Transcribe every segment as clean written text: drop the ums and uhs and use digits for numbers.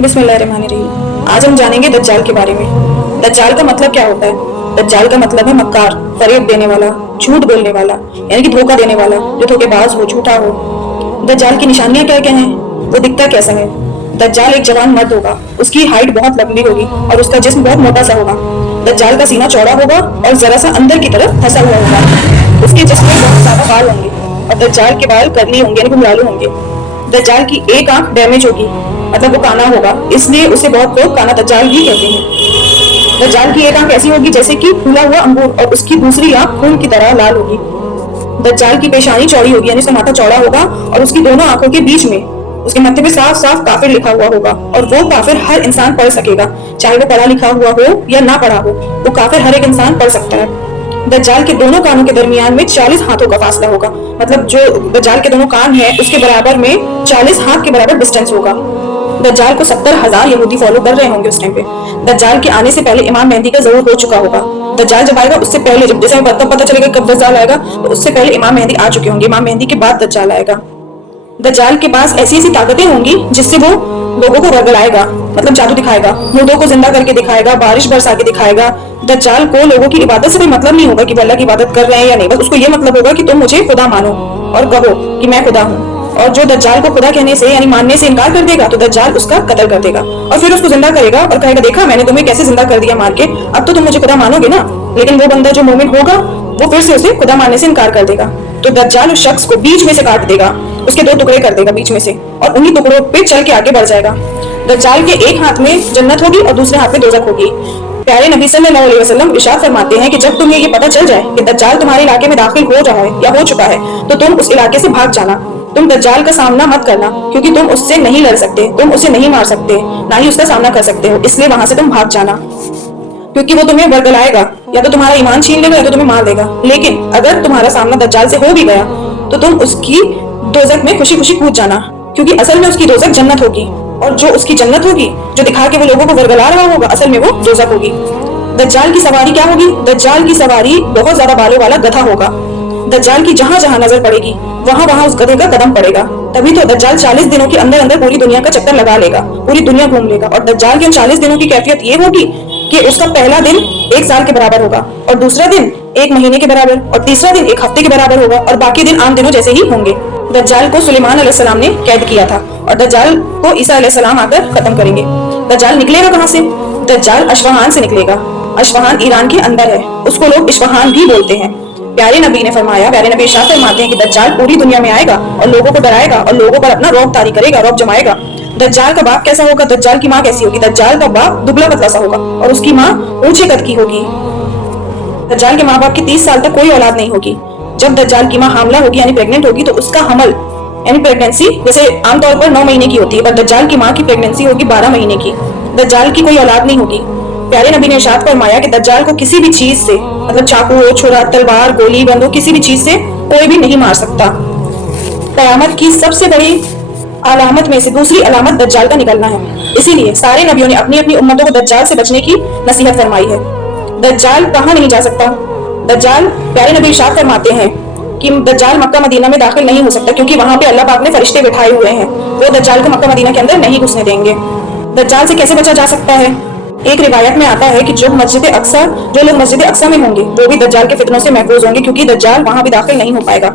बिस्मिल्लाहिर्रहमानिर्रहीम। आज हम जानेंगे दज्जाल के बारे में। दज्जाल का मतलब क्या होता है? दज्जाल का मतलब है मक्कार, फरेब देने वाला, झूठ बोलने वाला, यानी कि धोखा देने वाला, जो धोखेबाज हो, झूठा हो। दज्जाल की निशानियां क्या क्या हैं? वो दिखता कैसा है? दज्जाल एक जवान मर्द होगा, उसकी हाइट बहुत लंबी होगी और उसका जिस्म बहुत मोटा सा होगा। दज्जाल का सीना चौड़ा होगा और जरा सा अंदर की तरफ फंसा हुआ होगा। उसके जिस्म में बहुत ज्यादा बाल होंगे और दज्जाल के बाल कर्ली होंगे, यानी घुंघरालू होंगे। दज्जाल की एक आंख डैमेज होगी, मतलब वो काना होगा, इसलिए उसे बहुत लोग काना दज्जाल भी कहते हैं। दज्जाल की एक आंख ऐसी होगी जैसे कि फूला हुआ अंगूर और उसकी दूसरी आंख खून की तरह लाल होगी। दज्जाल की पेशानी चौड़ी होगी, यानी उसका माथा चौड़ा होगा और उसकी दोनों आंखों के बीच में उसके मत्थे पे साफ साफ काफिर लिखा हुआ होगा और वो काफिर हर इंसान पढ़ सकेगा, चाहे वो पढ़ा लिखा हुआ हो या ना पढ़ा हो, वो काफिर हर एक इंसान पढ़ सकता है। दज्जाल के दोनों कानों के दरमियान में 40 हाथों का फासला होगा, मतलब जो दज्जाल के दोनों कान है उसके बराबर में 40 हाथ के बराबर डिस्टेंस होगा। दज्जाल को 70,000 यहूदी फॉलो कर रहे होंगे उस टाइम पे। दज्जाल के आने से पहले इमाम मेहदी का ज़हूर हो चुका होगा। दज्जाल जब आएगा उससे पहले, जब जैसे कब पता चलेगा कब दज्जाल आएगा, तो उससे पहले इमाम मेहदी आ चुके होंगे। इमाम मेहदी के बाद दज्जाल आएगा। दज्जाल के पास ऐसी ऐसी ताकतें होंगी जिससे वो लोगों को वर्गलाएगा, मतलब जादू दिखाएगा, मुर्दों को जिंदा करके दिखाएगा, बारिश बरसा के दिखाएगा। दज्जाल को लोगों की इबादत से कोई मतलब नहीं होगा कि वो अल्लाह की इबादत कर रहे हैं या नहीं, बस उसको ये मतलब होगा कि तुम मुझे खुदा मानो और कहो कि मैं खुदा हूँ। और जो दज्जाल को खुदा कहने से यानी मानने से इनकार कर देगा तो दज्जाल उसका कत्ल कर देगा और फिर उसको जिंदा करेगा और कहेगा, देखा मैंने तुम्हें कैसे जिंदा कर दिया मार के, अब तो तुम मुझे खुदा मानोगे ना। लेकिन वो बंदा जो मोमिन होगा वो फिर से उसे खुदा मानने से इनकार कर देगा, तो दज्जाल उस शख्स को बीच में से काट देगा, उसके 2 टुकड़े कर देगा बीच में से और उन्हीं टुकड़ों पे चल के आगे बढ़ जाएगा। दज्जाल के एक हाथ में जन्नत होगी और दूसरे हाथ में दोज़ख होगी। प्यारे नबी सल्लल्लाहु अलैहि वसल्लम इरशाद फरमाते हैं कि जब तुम्हें ये पता चल जाए कि दज्जाल तुम्हारे इलाके में दाखिल हो रहा है या हो चुका है, तो तुम उस इलाके से भाग जाना। तुम दज्जाल का सामना मत करना, क्योंकि तुम उससे नहीं लड़ सकते, तुम उसे नहीं मार सकते, ना ही उसका सामना कर सकते हो, इसलिए वहां से तुम भाग जाना, क्योंकि वो तुम्हें वर्गलाएगा, या तो तुम्हारा ईमान छीन लेगा या तो तुम्हें मार देगा। लेकिन अगर तुम्हारा सामना दज्जाल से हो भी गया तो तुम उसकी दोज़ख में खुशी खुशी कूद जाना, क्योंकि असल में उसकी दोज़ख जन्नत होगी और जो उसकी जन्नत होगी, जो दिखा के वो लोगों को वर्गला रहा होगा, असल में वो दोज़ख होगी। दज्जाल की सवारी क्या होगी? दज्जाल की सवारी बहुत ज्यादा बालों वाला गधा होगा। दज्जाल की जहां जहां नजर पड़ेगी वहां वहां उस गधे का कदम पड़ेगा। तभी तो दज्जाल 40 दिनों के अंदर अंदर पूरी दुनिया का चक्कर लगा लेगा, पूरी दुनिया घूम लेगा। और दज्जाल के उन 40 दिनों की कैफियत ये होगी कि उसका पहला दिन 1 साल के बराबर होगा और दूसरा दिन 1 महीने के बराबर और तीसरा दिन 1 हफ्ते के बराबर होगा और बाकी दिन आम दिनों जैसे ही होंगे। दज्जाल को सुलेमान अलैहिस्सलाम ने कैद किया था और दज्जाल को ईसा अलैहिस्सलाम आकर खत्म करेंगे। दज्जाल निकलेगा कहां से? दज्जाल अश्वहान से निकलेगा। अश्वहान ईरान के अंदर है, उसको लोग इस्फहान भी बोलते हैं। प्यारे नबी ने फरमाया, प्यारे नबी इरशाद फरमाते हैं कि दज्जाल पूरी दुनिया में आएगा और लोगों को डराएगा और लोगों पर अपना रौब तारी करेगा, रौब जमाएगा। दज्जाल का बाप कैसा होगा? दज्जाल की माँ कैसी होगी? दज्जाल का बाप दुबला पतला सा होगा और उसकी माँ ऊंचे कद की होगी। दज्जाल के माँ बाप की 30 साल तक कोई औलाद नहीं होगी। जब दज्जाल की माँ हामला होगी यानी प्रेग्नेंट होगी तो उसका हमल यानी प्रेगनेंसी जैसे आमतौर पर 9 महीने की होती है, पर दज्जाल की माँ की प्रेगनेंसी होगी 12 महीने की। दज्जाल की कोई औलाद नहीं होगी। प्यारे नबी ने इरशाद फरमाया कि दज्जाल को किसी भी चीज से, मतलब चाकू हो, छुरा, तलवार, गोली, बंदूक, किसी भी चीज से कोई भी नहीं मार सकता। कयामत की सबसे बड़ी अलामत में से दूसरी अलामत दज्जाल का निकलना है, इसीलिए सारे नबियों ने अपनी अपनी उम्मतों को दज्जाल से बचने की नसीहत फरमाई है। दज्जाल कहाँ नहीं जा सकता? दज्जाल, प्यारे नबी इरशाद फरमाते हैं कि दज्जाल मक्का मदीना में दाखिल नहीं हो सकता, क्योंकि वहां पे अल्लाह पाक ने फरिश्ते बिठाए हुए हैं, वो दज्जाल को मक्का मदीना के अंदर नहीं घुसने देंगे। दज्जाल से कैसे बचा जा सकता है? एक रिवायत में आता है कि जो लोग मस्जिद अक्सा में होंगे वो भी दज्जाल के फितनों से महफूज होंगे, क्योंकि दज्जाल वहां भी दाखिल नहीं हो पाएगा।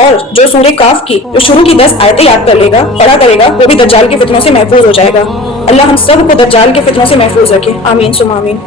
और जो सूरह काफ की जो शुरू की 10 आयतें याद कर लेगा, पढ़ा करेगा, वो भी दज्जाल के फितनों से महफूज हो जाएगा। अल्लाह हम सब को दज्जाल के फितनों से महफूज रखे। आमीन सुम आमीन।